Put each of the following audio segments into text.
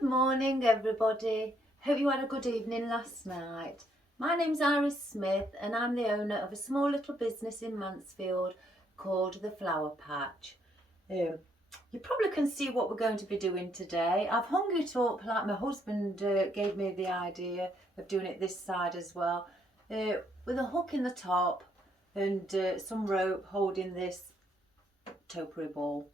Good morning everybody. Hope you had a good evening last night. My name's Iris Smith and I'm the owner of a small little business in Mansfield called The Flower Patch. You probably can see what we're going to be doing today. I've hung it up like my husband gave me the idea of doing it this side as well, with a hook in the top and some rope holding this topiary ball.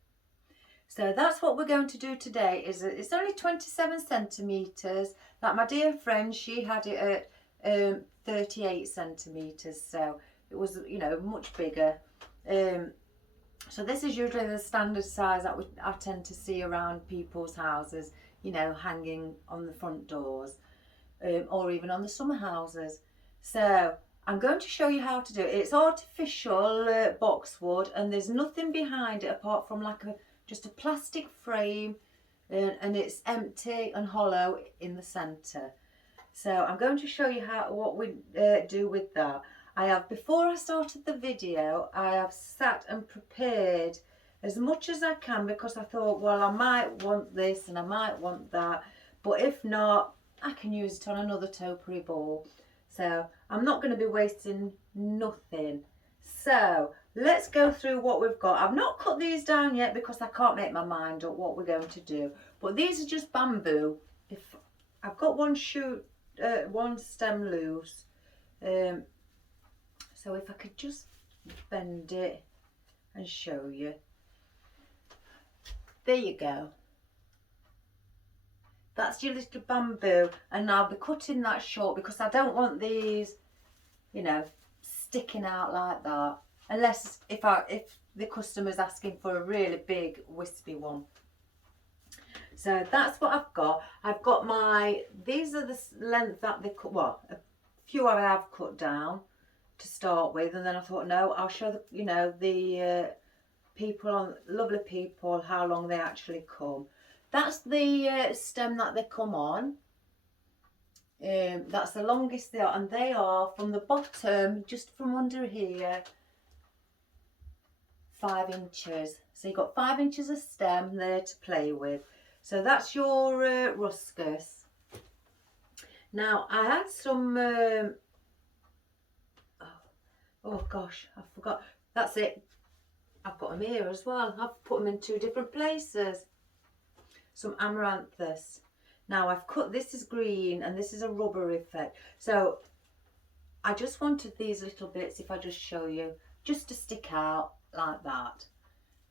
So that's what we're going to do today. It's only 27 centimetres. Like my dear friend, she had it at 38 centimetres, so it was, you know, much bigger. So this is usually the standard size that I tend to see around people's houses, you know, hanging on the front doors, or even on the summer houses. So I'm going to show you how to do it. It's artificial boxwood, and there's nothing behind it apart from like just a plastic frame, and it's empty and hollow in the centre. So I'm going to show you what we do with that. Before I started the video, I have sat and prepared as much as I can, because I thought, well, I might want this and I might want that, but if not, I can use it on another topiary ball. So I'm not going to be wasting nothing. So let's go through what we've got. I've not cut these down yet because I can't make my mind up what we're going to do. But these are just bamboo. If I've got one stem loose. So if I could just bend it and show you. There you go. That's your little bamboo, and I'll be cutting that short because I don't want these, you know, sticking out like that, unless if the customer's asking for a really big wispy one. So that's what I've got. These are the length that they cut. Well, a few I have cut down to start with, and then I thought, no, I'll show the lovely people how long they actually come. That's the stem that they come on. That's the longest they are, and they are from the bottom, just from under here, 5 inches. So you've got 5 inches of stem there to play with. So that's your ruscus. Now I had some oh gosh, I forgot. That's it. I've got them here as well. I've put them in 2 different places. Some amaranthus. Now I've cut, this is green and this is a rubber effect. So I just wanted these little bits, if I just show you, just to stick out like that.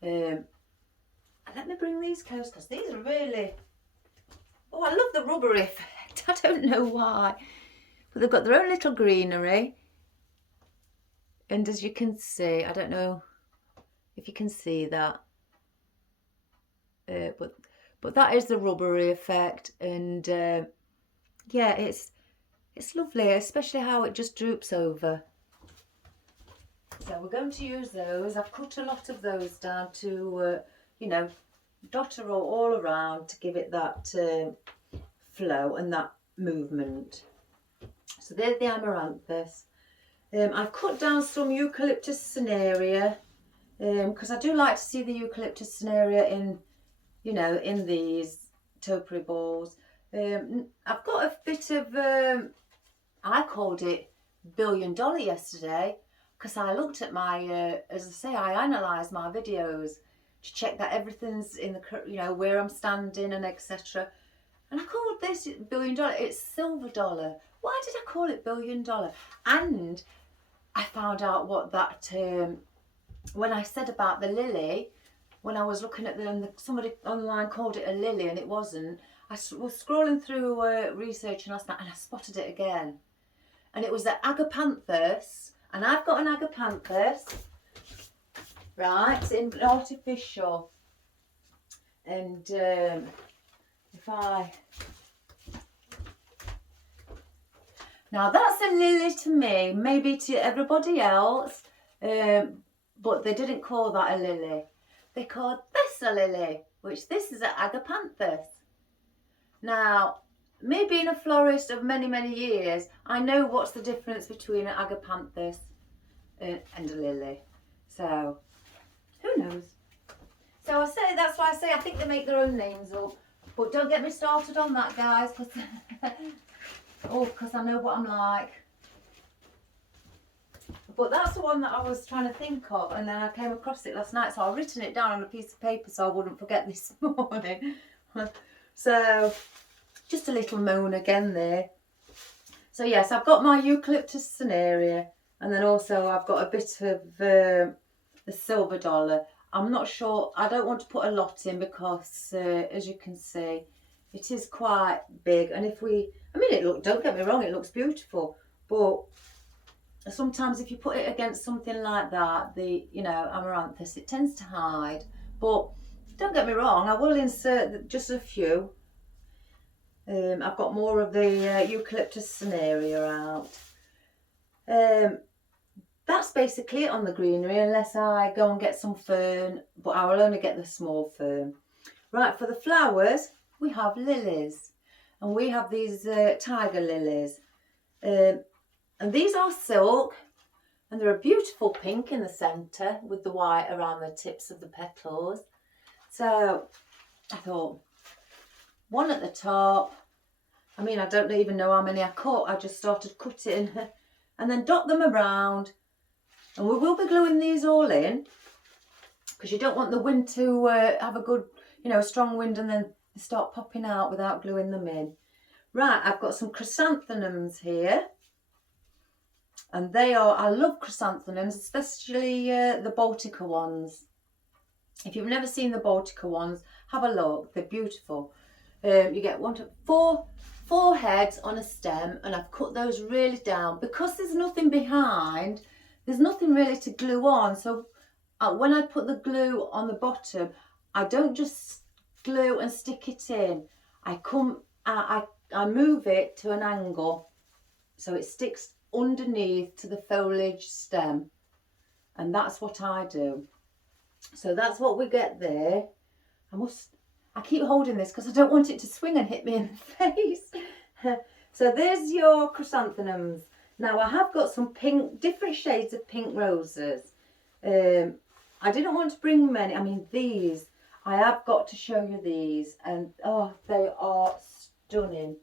Let me bring these close because these are really, oh, I love the rubber effect. I don't know why, but they've got their own little greenery. And as you can see, I don't know if you can see that, but that is the rubbery effect, and yeah, it's lovely, especially how it just droops over. So we're going to use those. I've cut a lot of those down to you know, dotter all around to give it that flow and that movement. So there's the amaranthus. I've cut down some eucalyptus cinerea, because I do like to see the eucalyptus cinerea in, you know, in these topiary balls. I've got a bit of, I called it $1 billion yesterday, because I looked at my, as I say, I analysed my videos to check that everything's in the, you know, where I'm standing and etc. And I called this $1 billion. It's silver dollar. Why did I call it $1 billion? And I found out what that, when I said about the lily, when I was looking at them, somebody online called it a lily and it wasn't. I was scrolling through research last night and I spotted it again. And it was the agapanthus, and I've got an agapanthus, right, it's in artificial. And now that's a lily to me, maybe to everybody else, but they didn't call that a lily. They called this a lily, which this is an agapanthus. Now, me being a florist of many, many years, I know what's the difference between an agapanthus and a lily. So, who knows? So that's why I say I think they make their own names up. But don't get me started on that, guys, because I know what I'm like. But that's the one that I was trying to think of, and then I came across it last night, so I've written it down on a piece of paper so I wouldn't forget this morning. So, just a little moan again there. So yes, I've got my eucalyptus cinerea, and then also I've got a bit of the silver dollar. I'm not sure, I don't want to put a lot in because as you can see, it is quite big. And if we, I mean, don't get me wrong, it looks beautiful, but sometimes if you put it against something like that, the, you know, amaranthus, it tends to hide. But don't get me wrong, I will insert just a few. I've got more of the eucalyptus cinerea out. That's basically it on the greenery, unless I go and get some fern, but I will only get the small fern. Right, for the flowers, we have lilies, and we have these tiger lilies. And these are silk, and they're a beautiful pink in the centre with the white around the tips of the petals. So I thought, one at the top. I mean, I don't even know how many I cut. I just started cutting and then dot them around. And we will be gluing these all in because you don't want the wind to have a good, you know, strong wind and then start popping out without gluing them in. Right, I've got some chrysanthemums here. And they are, I love chrysanthemums, especially the Baltica ones. If you've never seen the Baltica ones, have a look. They're beautiful. You get four heads on a stem, and I've cut those really down because there's nothing behind. There's nothing really to glue on. So when I put the glue on the bottom, I don't just glue and stick it in. I move it to an angle so it sticks underneath to the foliage stem, and that's what I do. So that's what we get there. I keep holding this because I don't want it to swing and hit me in the face. So there's your chrysanthemums. Now I have got some pink, different shades of pink roses. I didn't want to bring many. I mean, these, I have got to show you these, and oh, they are stunning.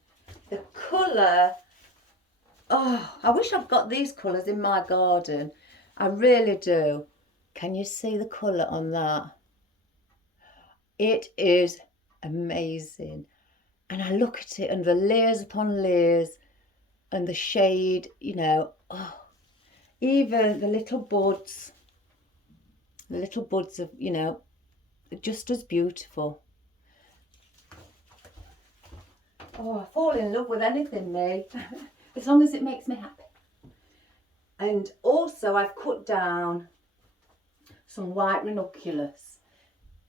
The colour, oh, I wish I've got these colours in my garden. I really do. Can you see the colour on that? It is amazing. And I look at it and the layers upon layers and the shade, you know, oh, even the little buds of, you know, just as beautiful. Oh, I fall in love with anything, me, as long as it makes me happy. And also I've cut down some white ranunculus.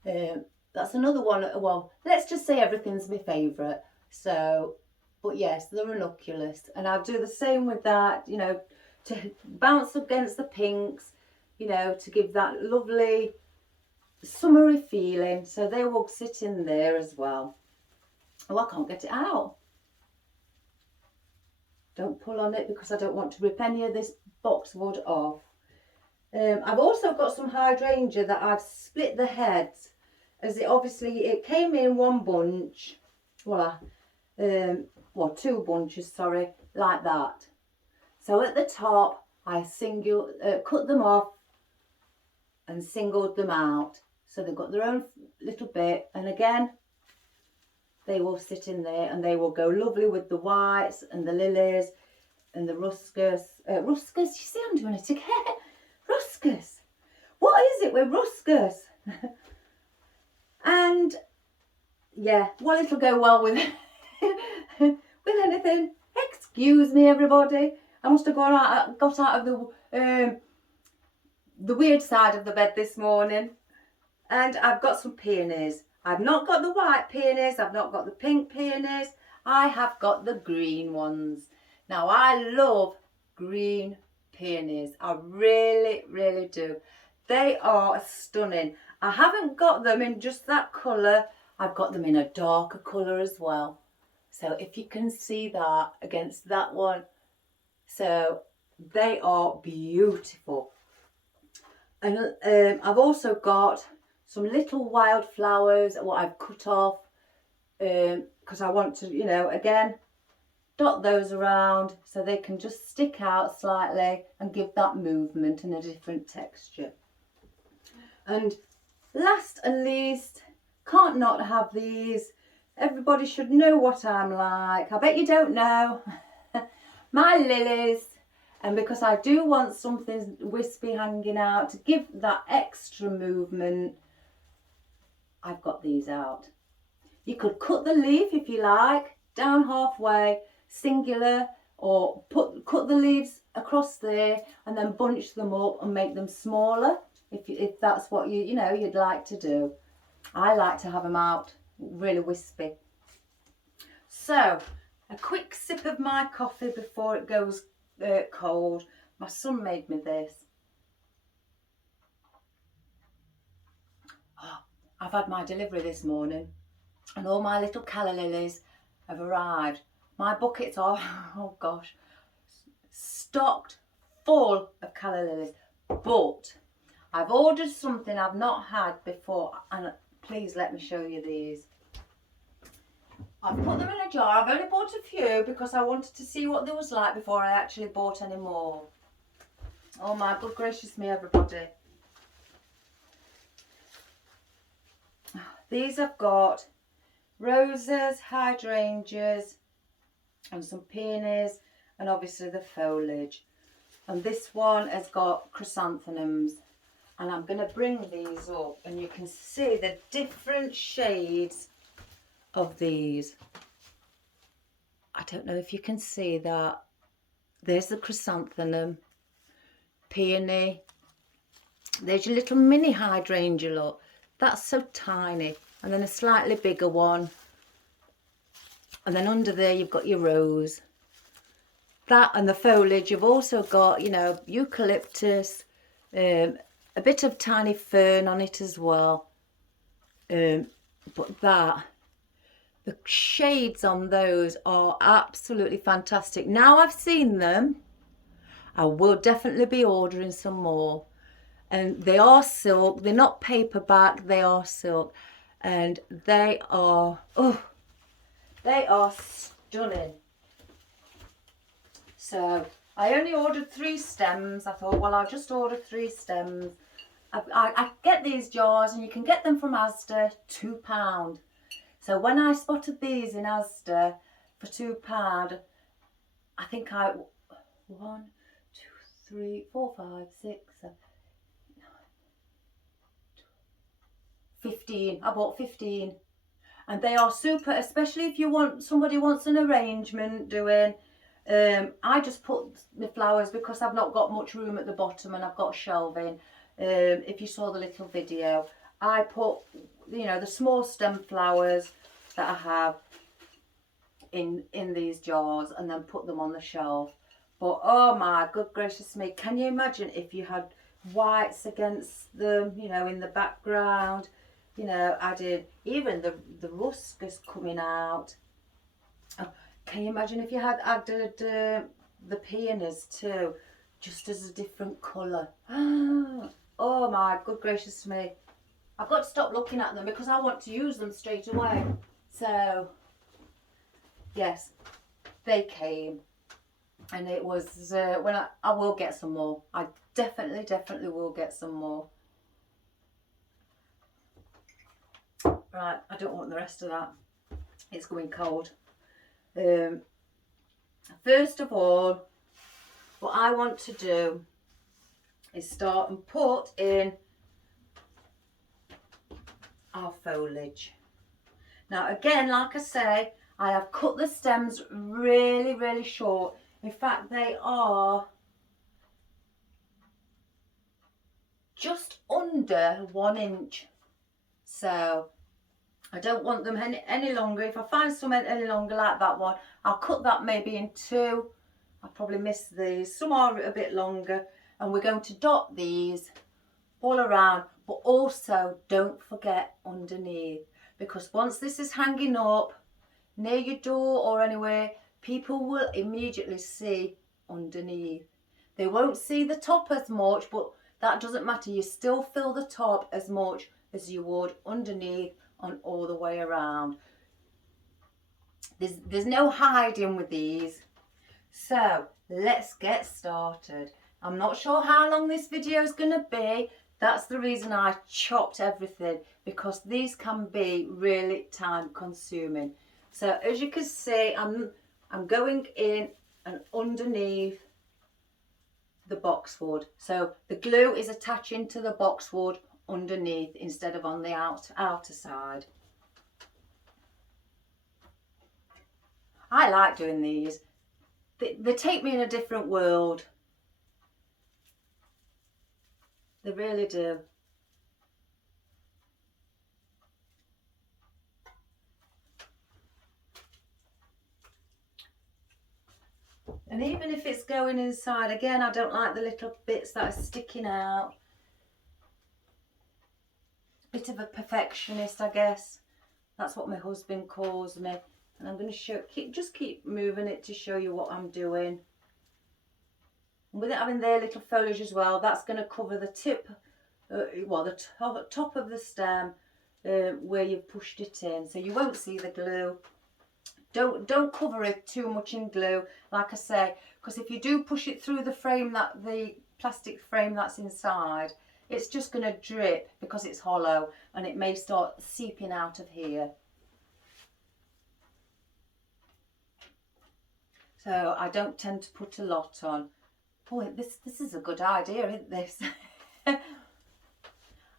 That's another one. Well, let's just say everything's my favourite. So, but yes, the ranunculus. And I'll do the same with that, you know, to bounce against the pinks, you know, to give that lovely summery feeling. So they will sit in there as well. Oh, I can't get it out. Don't pull on it because I don't want to rip any of this boxwood off. I've also got some hydrangea that I've split the heads, as it came in one bunch, well, two bunches, sorry, like that. So at the top, I cut them off and singled them out. So they've got their own little bit, and again, they will sit in there and they will go lovely with the whites and the lilies and the ruscus. Ruscus, you see I'm doing it again. Ruscus. What is it with ruscus? And yeah, well, it'll go well with with anything. Excuse me, everybody. I must have got out of the weird side of the bed this morning. And I've got some peonies. I've not got the white peonies. I've not got the pink peonies. I have got the green ones. Now, I love green peonies. I really, really do. They are stunning. I haven't got them in just that colour. I've got them in a darker colour as well. So if you can see that against that one. So they are beautiful. And I've also got some little wildflowers, what I've cut off. because I want to, you know, again, dot those around so they can just stick out slightly and give that movement and a different texture. And last and least, can't not have these. Everybody should know what I'm like. I bet you don't know. My lilies. And because I do want something wispy hanging out to give that extra movement, I've got these out. You could cut the leaf if you like, down halfway, singular, or cut the leaves across there and then bunch them up and make them smaller if that's what you'd like to do. I like to have them out really wispy. So a quick sip of my coffee before it goes cold. My son made me this. Oh, I've had my delivery this morning and all my little calla lilies have arrived. My buckets are, oh gosh, stocked full of calla lilies, but I've ordered something I've not had before, and please let me show you these. I've put them in a jar. I've only bought a few because I wanted to see what they was like before I actually bought any more. Oh my good gracious me, everybody. These have got roses, hydrangeas and some peonies and obviously the foliage. And this one has got chrysanthemums. And I'm going to bring these up and you can see the different shades of these. I don't know if you can see that. There's the chrysanthemum, peony. There's your little mini hydrangea, look. That's so tiny. And then a slightly bigger one. And then under there you've got your rose. That and the foliage, you've also got, you know, eucalyptus, a bit of tiny fern on it as well. But the shades on those are absolutely fantastic. Now I've seen them, I will definitely be ordering some more. And they are silk, they're not paperback, they are silk. And they are, they are stunning. So I only ordered 3 stems. I thought, well, I'll just order 3 stems. I get these jars and you can get them from Asda, £2. So when I spotted these in Asda for £2, I think 1, 2, 3, 4, 5, 6, 7, 15. I bought 15. And they are super, especially if you want, somebody wants an arrangement doing. I just put the flowers because I've not got much room at the bottom and I've got shelving. If you saw the little video, I put, you know, the small stem flowers that I have in these jars and then put them on the shelf. But oh my good gracious me, can you imagine if you had whites against them, you know, in the background? You know, I did, even the rusk is coming out. Oh, can you imagine if you had added the peonies too, just as a different colour? Oh my good gracious me. I've got to stop looking at them because I want to use them straight away. So, yes, they came. And it was, when I will get some more. I definitely will get some more. Right, I don't want the rest of that. It's going cold. First of all, what I want to do is start and put in our foliage. Now again, like I say, I have cut the stems really short. In fact, they are just under 1 inch. So I don't want them any longer. If I find some any longer like that one, I'll cut that maybe in 2. I'll probably miss these. Some are a bit longer. And we're going to dot these all around. But also don't forget underneath. Because once this is hanging up near your door or anywhere, people will immediately see underneath. They won't see the top as much, but that doesn't matter. You still fill the top as much as you would underneath on all the way around. There's no hiding with these. So let's get started. I'm not sure how long this video is going to be. That's the reason I chopped everything, because these can be really time consuming. So as you can see, I'm going in and underneath the boxwood. So the glue is attaching to the boxwood underneath instead of on the outer side. I like doing these. They take me in a different world. They really do. And even if it's going inside, again, I don't like the little bits that are sticking out. Bit of a perfectionist, I guess. That's what my husband calls me. And I'm going to just keep moving it to show you what I'm doing. And with it having their little foliage as well, that's going to cover the tip, the top of the stem where you've pushed it in. So you won't see the glue. Don't cover it too much in glue, like I say, because if you do push it through the frame, the plastic frame that's inside, it's just going to drip because it's hollow, and it may start seeping out of here. So I don't tend to put a lot on. Boy, this is a good idea, isn't this? I've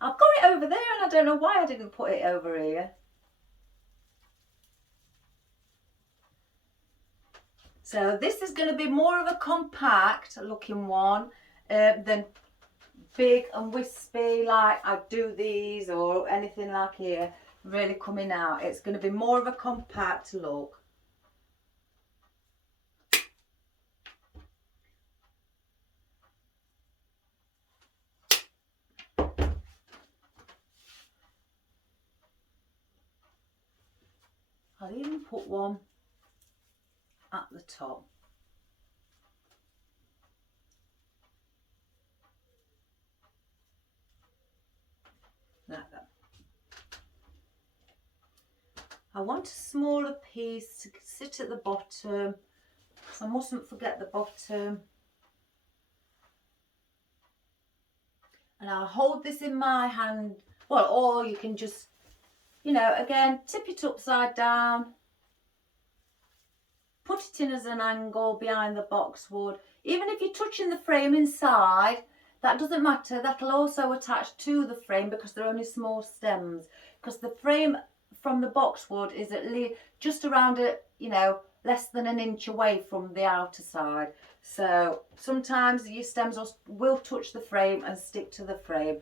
got it over there and I don't know why I didn't put it over here. So this is going to be more of a compact looking one than big and wispy like I do these or anything like here really coming out. It's going to be more of a compact look. I'll even put one at the top. Like that. I want a smaller piece to sit at the bottom, because I mustn't forget the bottom. And I'll hold this in my hand, well, or you can just, you know, again, tip it upside down, put it in as an angle behind the boxwood. Even if you're touching the frame inside, that doesn't matter. That'll also attach to the frame because they're only small stems. Because the frame from the boxwood is at least just around less than an inch away from the outer side. So sometimes your stems will touch the frame and stick to the frame.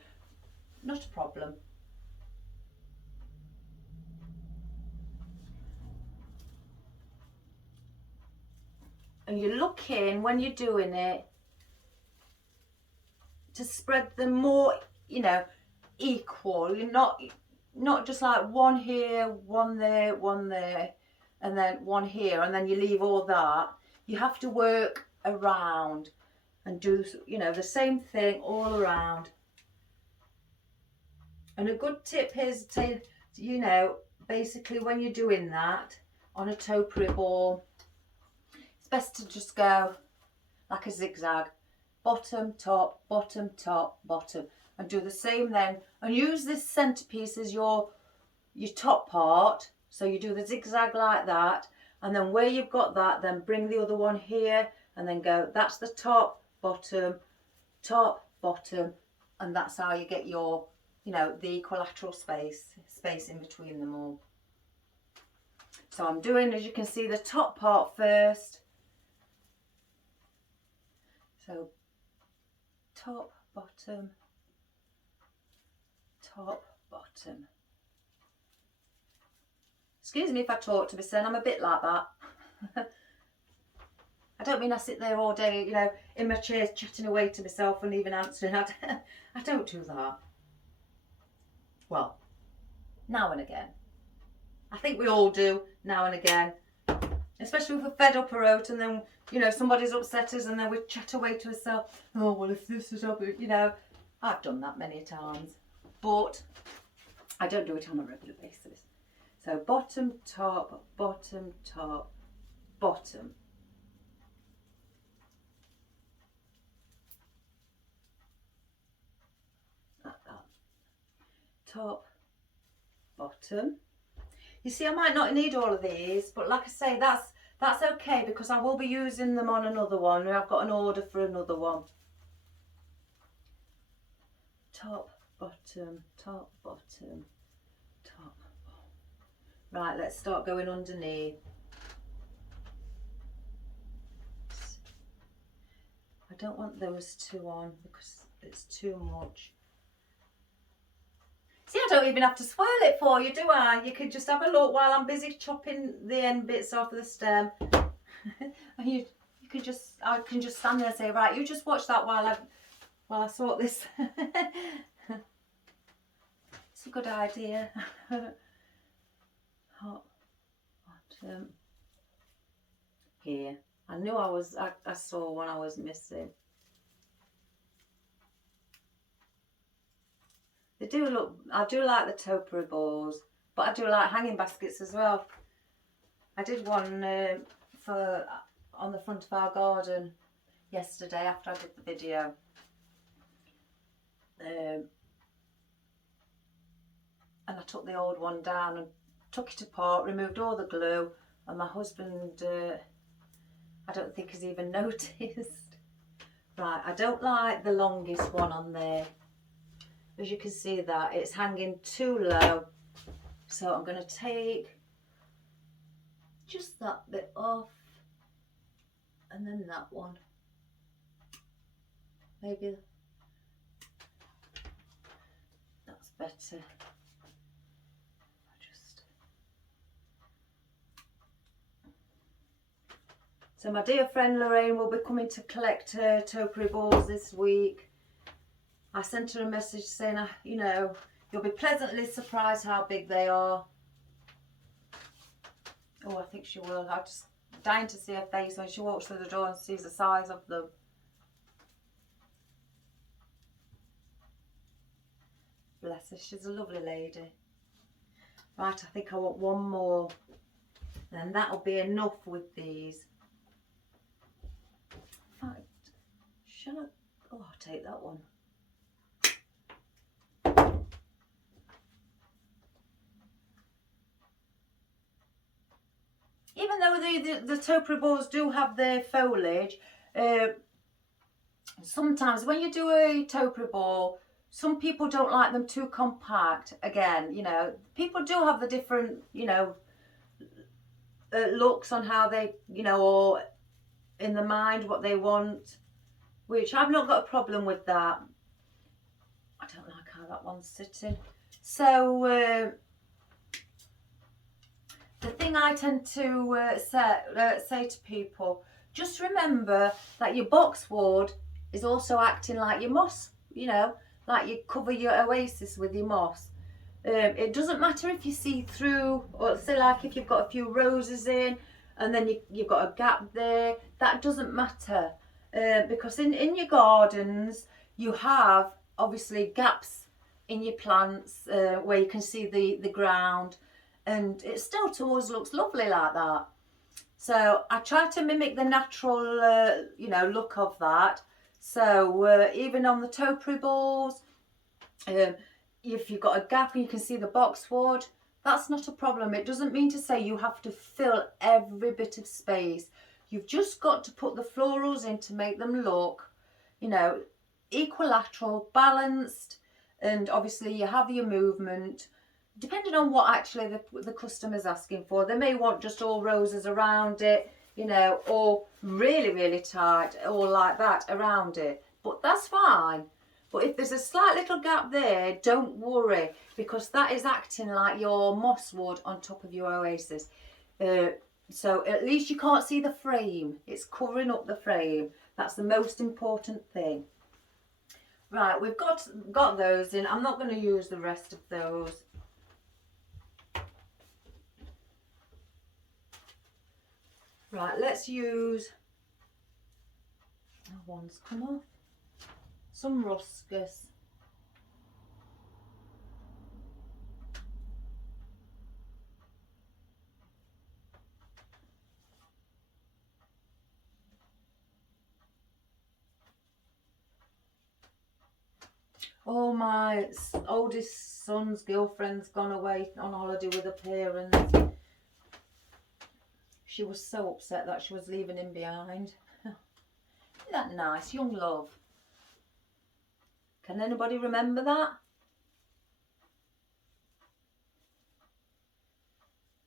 Not a problem. And you're looking, when you're doing it, to spread them more, equal. You're not just like one here, one there, and then one here, and then you leave all that. You have to work around and do, the same thing all around. And a good tip is to, basically when you're doing that on a topiary ball, it's best to just go like a zigzag. Bottom, top, bottom, top, bottom. And do the same then. And use this centerpiece as your top part. So you do the zigzag like that. And then where you've got that, then bring the other one here. And then go, that's the top, bottom, and that's how you get your, the equilateral space in between them all. So I'm doing, as you can see, the top part first. So top, bottom, top, bottom. Excuse me if I talk to myself, I'm a bit like that. I don't mean I sit there all day, in my chair chatting away to myself and even answering. I don't do that. Well, now and again. I think we all do now and again. Especially if we're fed up or out and then, somebody's upset us and then we chat away to ourselves. Oh, well, if this is up, I've done that many times. But I don't do it on a regular basis. So bottom, top, bottom, top, bottom. Like that. Top, bottom. You see, I might not need all of these, but like I say, that's okay because I will be using them on another one. I've got an order for another one. Top, bottom, top, bottom, top. Right, let's start going underneath. I don't want those two on because it's too much. See, I don't even have to swirl it for you, do I? You can just have a look while I'm busy chopping the end bits off of the stem. And you can just, I can just stand there and say, right, you just watch that while I sort this. It's a good idea. Hot bottom here. I knew I saw one I was missing. They do look, I do like the topiary balls, but I do like hanging baskets as well. I did one on the front of our garden yesterday after I did the video. And I took the old one down and took it apart, removed all the glue, and my husband, I don't think has even noticed. Right, I don't like the longest one on there. As you can see that, it's hanging too low. So I'm going to take just that bit off and then that one. Maybe that's better. So my dear friend Lorraine will be coming to collect her topiary balls this week. I sent her a message saying, you know, you'll be pleasantly surprised how big they are. Oh, I think she will. I'm just dying to see her face when she walks through the door and sees the size of them. Bless her, she's a lovely lady. Right, I think I want one more. And that'll be enough with these. In fact, shall I? Oh, I'll take that one. Even though the topiary balls do have their foliage, sometimes when you do a topiary ball, some people don't like them too compact. Again, you know, people do have the different, you know, looks on how they, you know, or in the mind what they want, which I've not got a problem with that. I don't like how that one's sitting. So the thing I tend to say to people, just remember that your boxwood is also acting like your moss, you know, like you cover your oasis with your moss. It doesn't matter if you see through, or say like if you've got a few roses in and then you've got a gap there, that doesn't matter. Because in your gardens you have obviously gaps in your plants where you can see the ground, and it still to us looks lovely like that. So I try to mimic the natural you know, look of that. So even on the topiary balls, if you've got a gap and you can see the boxwood, that's not a problem. It doesn't mean to say you have to fill every bit of space. You've just got to put the florals in to make them look, you know, equilateral, balanced, and obviously you have your movement. Depending on what actually the customer's asking for. They may want just all roses around it, you know, or really, really tight, or like that around it. But that's fine. But if there's a slight little gap there, don't worry, because that is acting like your mosswood on top of your oasis. So at least you can't see the frame. It's covering up the frame. That's the most important thing. Right, we've got those in. I'm not going to use the rest of those. Right, let's use, oh, one's come off, some ruscus. Oh, my oldest son's girlfriend's gone away on holiday with her parents. She was so upset that she was leaving him behind. Isn't that nice? Young love. Can anybody remember that?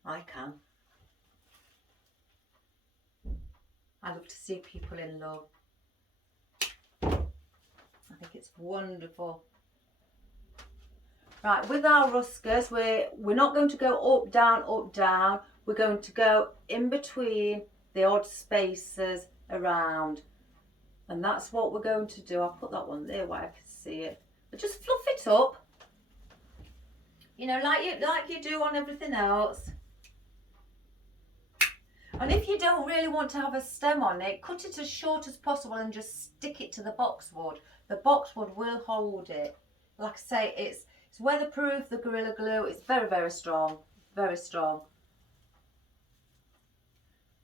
I can. I love to see people in love. I think it's wonderful. Right, with our ruskers, we're not going to go up, down, up, down. We're going to go in between the odd spaces around. And that's what we're going to do. I'll put that one there where I can see it. But just fluff it up. You know, like you do on everything else. And if you don't really want to have a stem on it, cut it as short as possible and just stick it to the boxwood. The boxwood will hold it. Like I say, it's weatherproof, the Gorilla Glue. It's very, very strong. Very strong.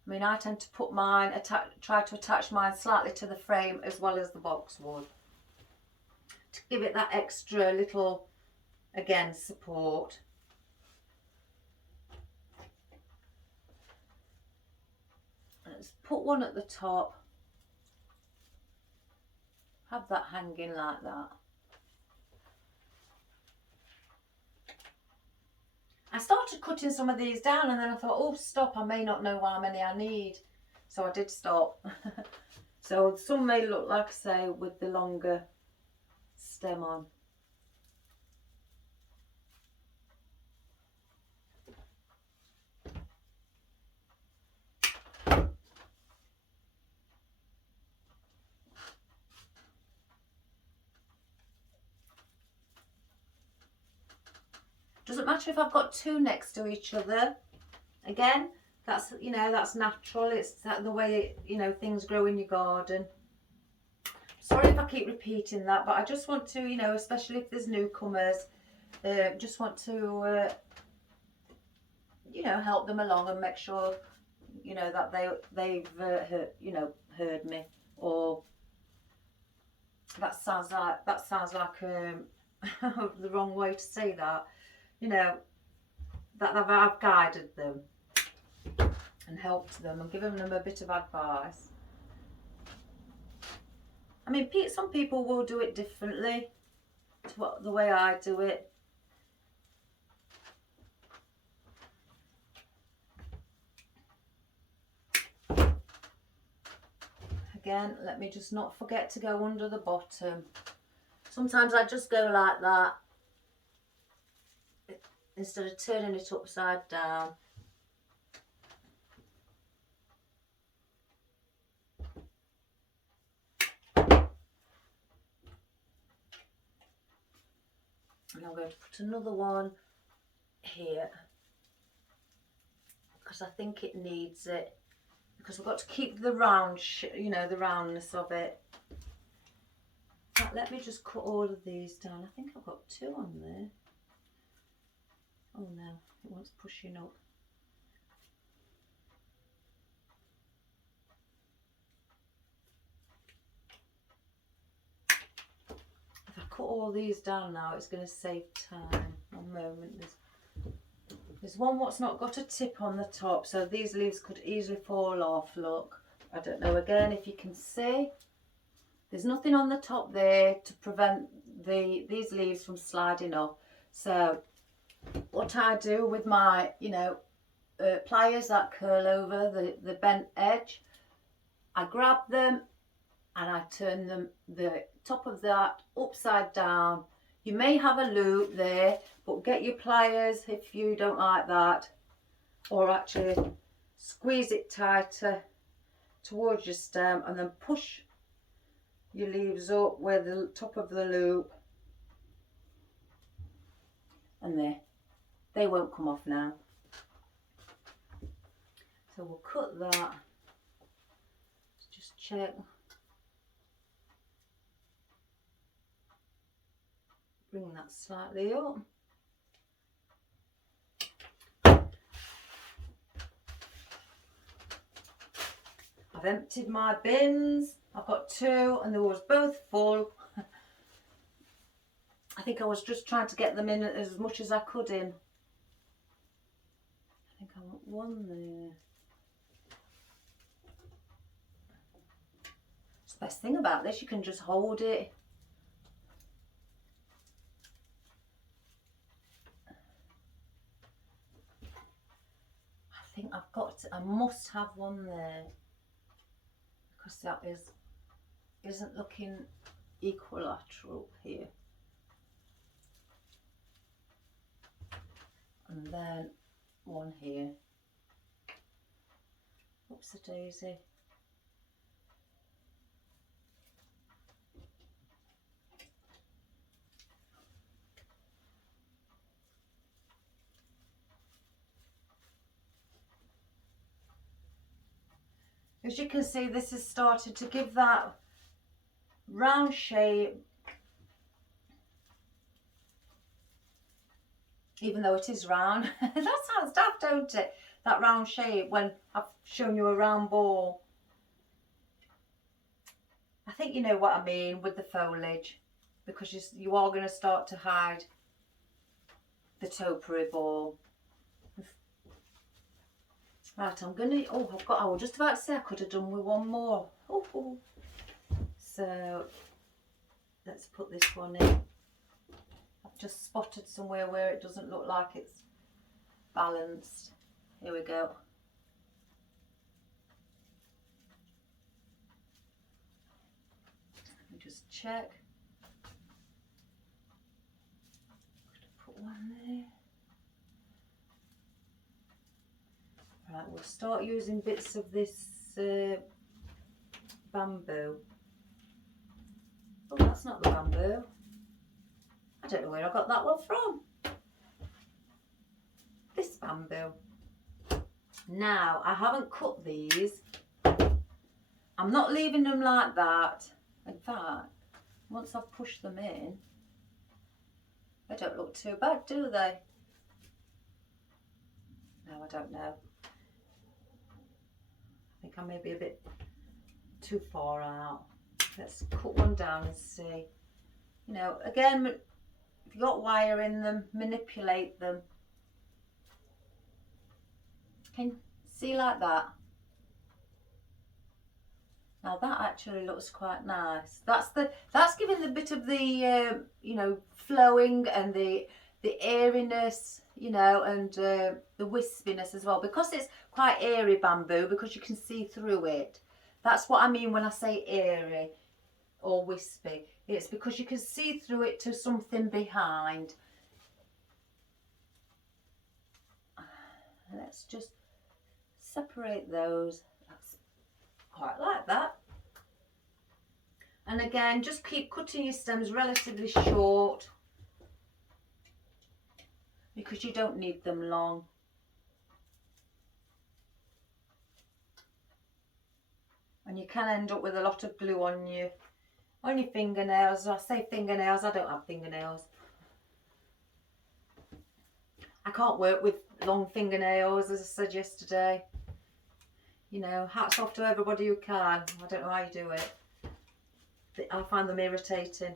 I mean, I tend to put mine, try to attach mine slightly to the frame as well as the boxwood, to give it that extra little, again, support. Let's put one at the top. Have that hanging like that. I started cutting some of these down and then I thought, oh, stop, I may not know how many I need. So I did stop. So some may look, like I say, with the longer stem on. Doesn't matter if I've got two next to each other. Again, that's, you know, that's natural. It's the way, you know, things grow in your garden. Sorry if I keep repeating that, but I just want to, you know, especially if there's newcomers, just want to, you know, help them along and make sure, you know, that they've heard me. Or that sounds like the wrong way to say that. You know, that I've guided them and helped them and given them a bit of advice. I mean, some people will do it differently to the way I do it. Again, let me just not forget to go under the bottom. Sometimes I just go like that instead of turning it upside down. And I'm going to put another one here because I think it needs it, because we've got to keep the round, you know, the roundness of it. Right, let me just cut all of these down. I think I've got two on there. Oh no, it wants pushing up. If I cut all these down now, it's going to save time. One moment. There's one what's not got a tip on the top, so these leaves could easily fall off. Look, I don't know again if you can see. There's nothing on the top there to prevent these leaves from sliding off. So what I do with my, you know, pliers that curl over the bent edge, I grab them and I turn them, the top of that upside down. You may have a loop there, but get your pliers if you don't like that, or actually squeeze it tighter towards your stem and then push your leaves up where the top of the loop, and there, they won't come off now. So we'll cut that. Just check. Bring that slightly up. I've emptied my bins. I've got two and they was both full. I think I was just trying to get them in as much as I could in. I think I want one there. It's the best thing about this, you can just hold it. I think I must have one there, because that isn't looking equilateral here. And then one here. Oops, a daisy. As you can see, this has started to give that round shape, even though it is round. That sounds daft, don't it? That round shape when I've shown you a round ball. I think you know what I mean with the foliage, because you are going to start to hide the topiary ball. Right, I'm gonna, I was just about to say I could have done with one more. Ooh. So let's put this one in. I've just spotted somewhere where it doesn't look like it's balanced. Here we go. Let me just check. Put one there. Right, we'll start using bits of this bamboo. Oh, that's not the bamboo. I don't know where I got that one from. This bamboo. Now, I haven't cut these. I'm not leaving them like that. In fact, once I've pushed them in, they don't look too bad, do they? No, I don't know. I think I may be a bit too far out. Let's cut one down and see. You know, again, if you've got wire in them, manipulate them. Can you see like that? Now that actually looks quite nice. That's giving the bit of the you know, flowing and the airiness, you know, and the wispiness as well, because it's quite airy bamboo, because you can see through it. That's what I mean when I say airy or wispy. It's because you can see through it to something behind. Let's just separate those. That's quite like that. And again, just keep cutting your stems relatively short, because you don't need them long. And you can end up with a lot of glue on your fingernails. I say fingernails, I don't have fingernails. I can't work with long fingernails, as I said yesterday. You know, hats off to everybody who can. I don't know how you do it. I find them irritating.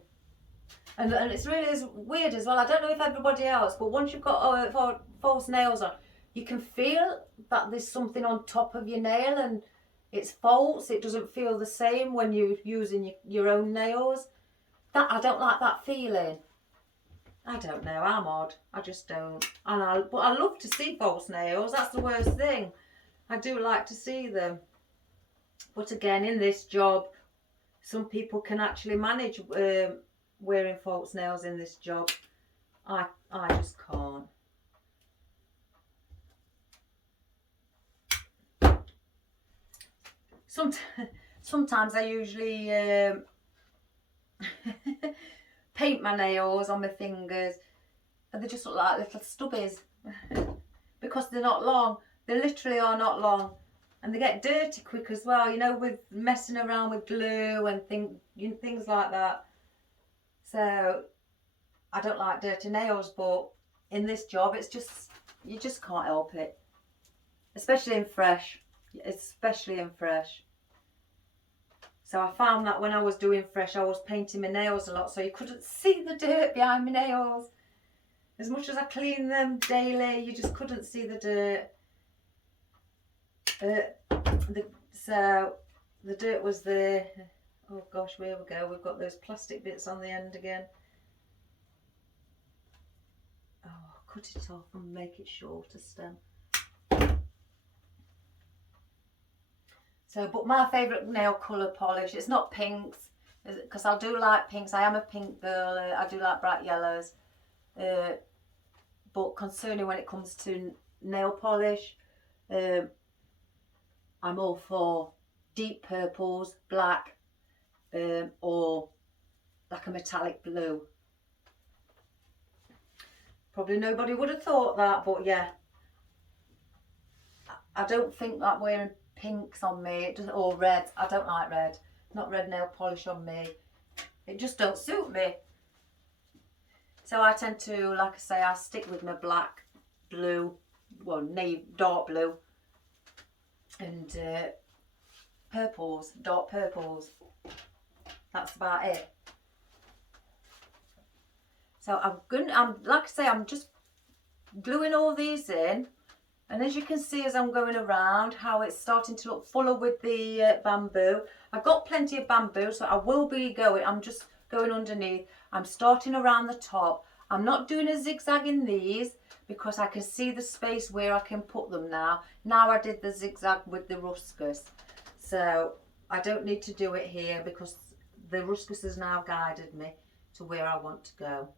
And it's really is weird as well. I don't know if everybody else, but once you've got false nails on, you can feel that there's something on top of your nail and it's false. It doesn't feel the same when you're using your own nails. I don't like that feeling. I don't know, I'm odd. I just don't. But I love to see false nails. That's the worst thing. I do like to see them. But again, in this job, some people can actually manage wearing false nails in this job. I just can't. Sometimes I usually paint my nails on my fingers and they just look like little stubbies because they're not long. They literally are not long, and they get dirty quick as well, you know, with messing around with glue and things like that. So I don't like dirty nails, but in this job it's just, you just can't help it, especially in fresh. So I found that when I was doing fresh, I was painting my nails a lot, so you couldn't see the dirt behind my nails. As much as I clean them daily, you just couldn't see the dirt. So the dirt was there. Oh gosh, here we go. We've got those plastic bits on the end again. Oh, I'll cut it off and make it shorter stem. So, but my favourite nail colour polish, it's not pinks, because I do like pinks. I am a pink girl. I do like bright yellows. But concerning when it comes to nail polish, I'm all for deep purples, black, or like a metallic blue. Probably nobody would have thought that, but yeah. I don't think that wearing pinks on me, or red, I don't like red. Not red nail polish on me. It just don't suit me. So I tend to, like I say, I stick with my black, blue, well, navy, dark blue, and purples, dark purples. That's about it. So I'm like I say, I'm just gluing all these in, and as you can see as I'm going around, how it's starting to look fuller with the bamboo. I've got plenty of bamboo, so I will be going. I'm just going underneath. I'm starting around the top. I'm not doing a zigzag in these because I can see the space where I can put them now. Now I did the zigzag with the ruscus, so I don't need to do it here because the ruscus has now guided me to where I want to go.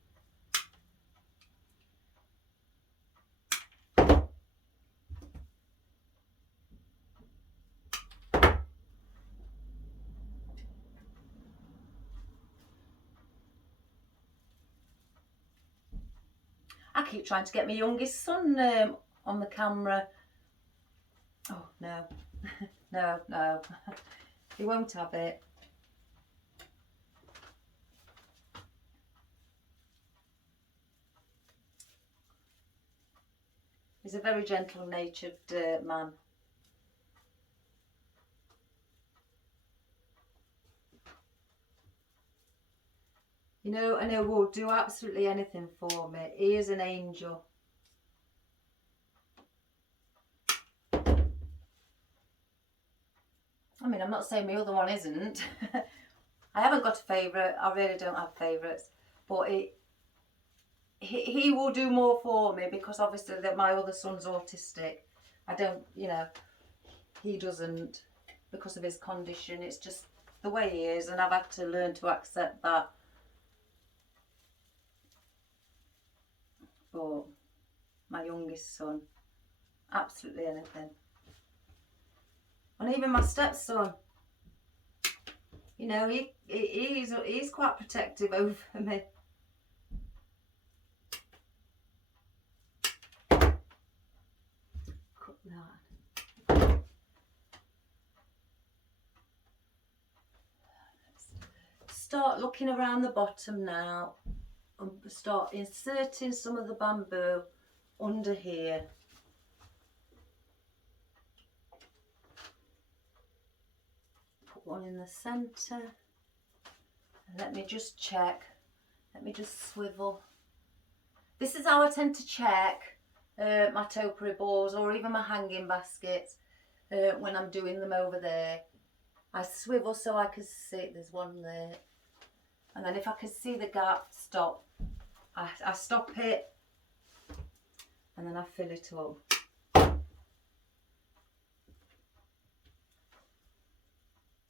I keep trying to get my youngest son on the camera. Oh no, no, he won't have it. He's a very gentle-natured man. You know, and he will do absolutely anything for me. He is an angel. I mean, I'm not saying my other one isn't. I haven't got a favourite. I really don't have favourites. But he will do more for me because obviously that my other son's autistic. I don't, you know, he doesn't because of his condition. It's just the way he is, and I've had to learn to accept that. But my youngest son, absolutely anything. And even my stepson, you know, he's quite protective over me. Cut that. Start looking around the bottom now and start inserting some of the bamboo under here. Put one in the centre, and let me just check. Let me just swivel. This is how I tend to check my topiary balls or even my hanging baskets when I'm doing them over there. I swivel so I can see there's one there, and then if I can see the gap, stop. I stop it, and then I fill it up.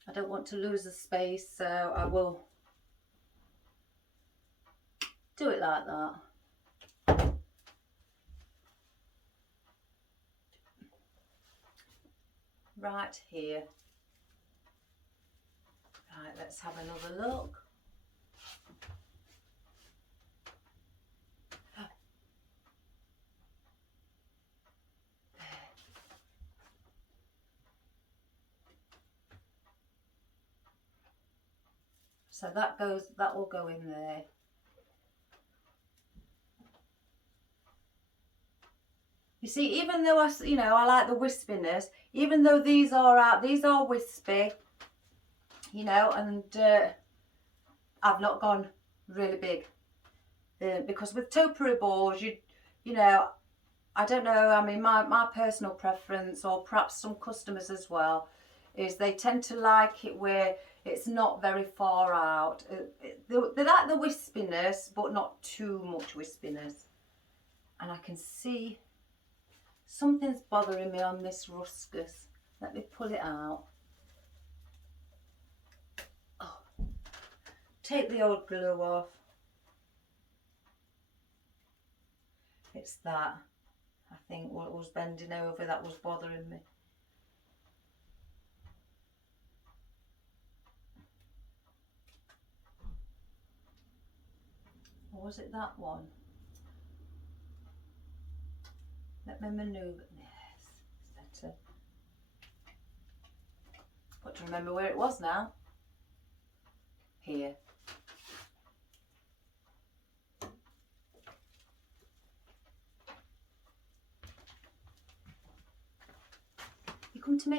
I don't want to lose the space, so I will do it like that. Right here. Right, let's have another look. So that will go in there. You see, even though I like the wispiness, even though these are wispy, you know, and I've not gone really big. Because with topiary boards, you know, I don't know, I mean, my personal preference, or perhaps some customers as well, is they tend to like it where it's not very far out. They like the wispiness, but not too much wispiness. And I can see something's bothering me on this ruscus. Let me pull it out. Oh, take the old glue off. It's that. I think what was bending over that was bothering me. Or was it that one? Let me manoeuvre. Yes, it's better. Got to remember where it was now. Here. You come to make